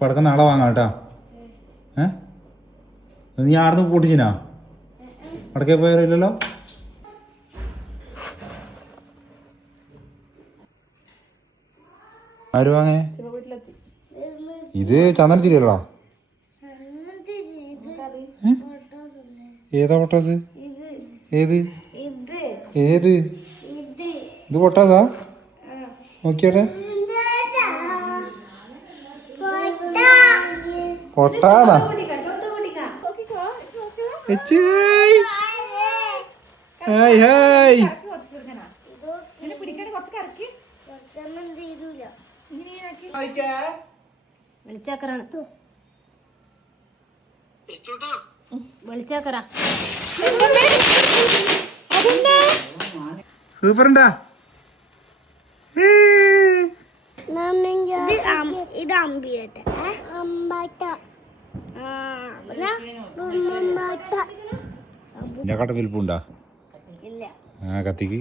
പടക്കം നാളെ വാങ്ങാം കേട്ടാ. നീ ആടുന്ന് പൊട്ടിച്ചിനാ? പടക്കേ പോയാലോ? ആര് വാങ്ങേ? ഇത് ചന്ദനത്തിരിയല്ലോ. ഏതാ പൊട്ടാസ്? ഏത് ഏത് ഇത് പൊട്ടാസാ? നോക്കിയാട്ടെ. പൊട്ടാതാ? Hi hi. സൂപ്പറുണ്ടാ? ഇത് അമ്പിയട്ടെ ഇതിനെക്കാട്ടും വലിപ്പുണ്ടാ? ഇല്ല. കത്തിക്ക്